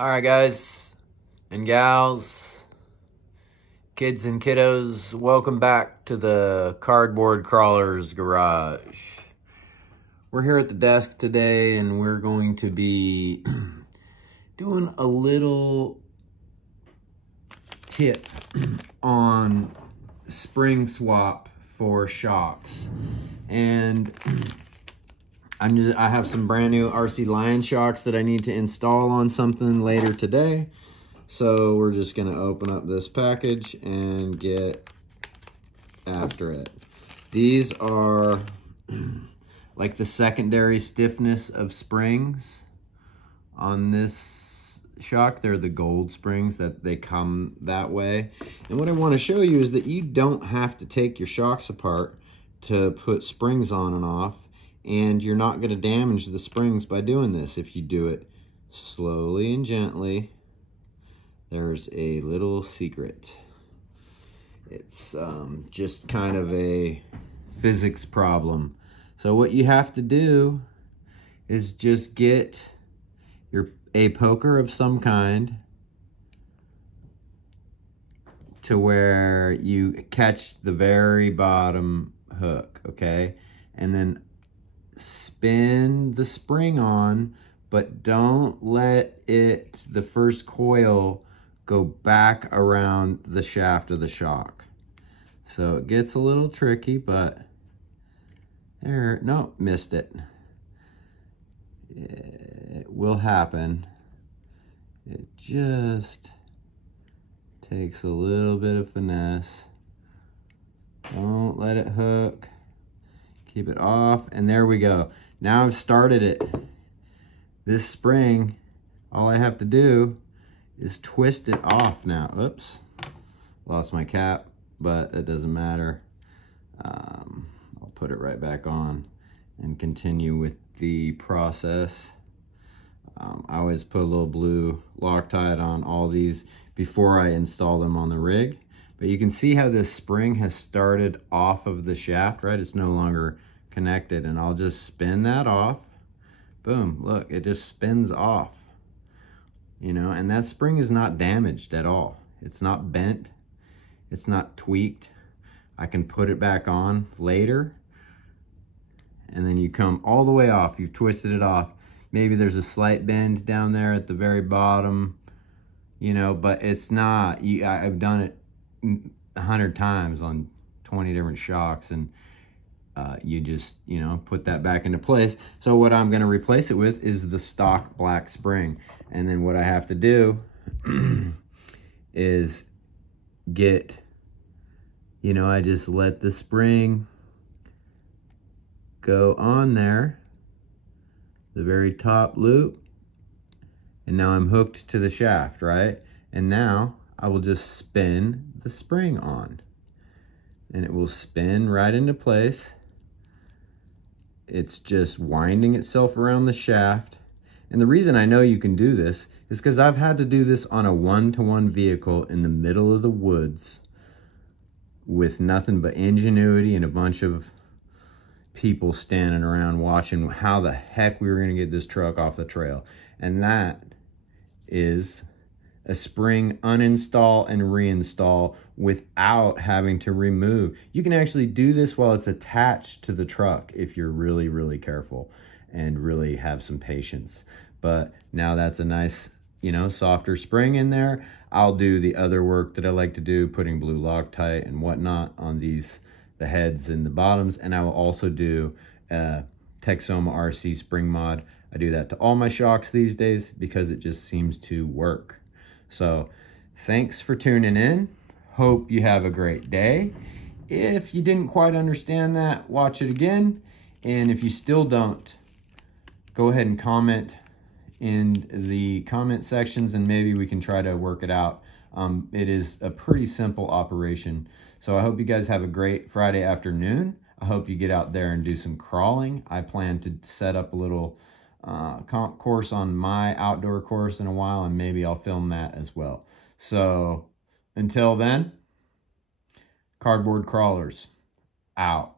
All right, guys and gals, kids and kiddos, welcome back to the Cardboard Crawlers Garage. We're here at the desk today and we're going to be doing a little tip on spring swap for shocks. And I have some brand new RC Lion shocks that I need to install on something later today. So we're just gonna open up this package and get after it. These are like the secondary stiffness of springs on this shock. They're the gold springs, that they come that way. And what I wanna show you is that you don't have to take your shocks apart to put springs on and off. And you're not going to damage the springs by doing this if you do it slowly and gently. There's a little secret. It's just kind of a physics problem. So what you have to do is just get a poker of some kind to where you catch the very bottom hook, okay? And then spin the spring on, but don't let the first coil go back around the shaft of the shock. So it gets a little tricky, but no, missed it. It will happen. It just takes a little bit of finesse. Don't let it hook. Keep it off, and there we go. Now I've started it. This spring, all I have to do is twist it off now. Oops, lost my cap, but it doesn't matter. I'll put it right back on and continue with the process. I always put a little blue Loctite on all these before I install them on the rig. But you can see how this spring has started off of the shaft, right? It's no longer connected, and I'll just spin that off. Boom, look, it just spins off. You know, and that spring is not damaged at all. It's not bent. It's not tweaked. I can put it back on later. And then you come all the way off. You've twisted it off. Maybe there's a slight bend down there at the very bottom, you know, but it's not. I've done it 100 times on 20 different shocks, and you just, you know, put that back into place. So what I'm going to replace it with is the stock black spring. And then what I have to do is get, you know, I just let the spring go on there, the very top loop, and now I'm hooked to the shaft, right? And now I will just spin the spring on, and it will spin right into place. It's just winding itself around the shaft. And the reason I know you can do this is because I've had to do this on a one-to-one vehicle in the middle of the woods with nothing but ingenuity and a bunch of people standing around watching how the heck we were going to get this truck off the trail. And that is a spring uninstall and reinstall without having to remove. You can actually do this while it's attached to the truck if you're really, really careful and really have some patience. But now that's a nice, you know, softer spring in there. I'll do the other work that I like to do, putting blue Loctite and whatnot on these, the heads and the bottoms. And I will also do Texoma RC spring mod. I do that to all my shocks these days because it just seems to work. So thanks for tuning in. Hope you have a great day. If you didn't quite understand that, watch it again. And if you still don't, go ahead and comment in the comment sections and maybe we can try to work it out. It is a pretty simple operation. So I hope you guys have a great Friday afternoon. I hope you get out there and do some crawling. I plan to set up a little course on my outdoor course in a while, and maybe I'll film that as well. So until then, Cardboard Crawlers out.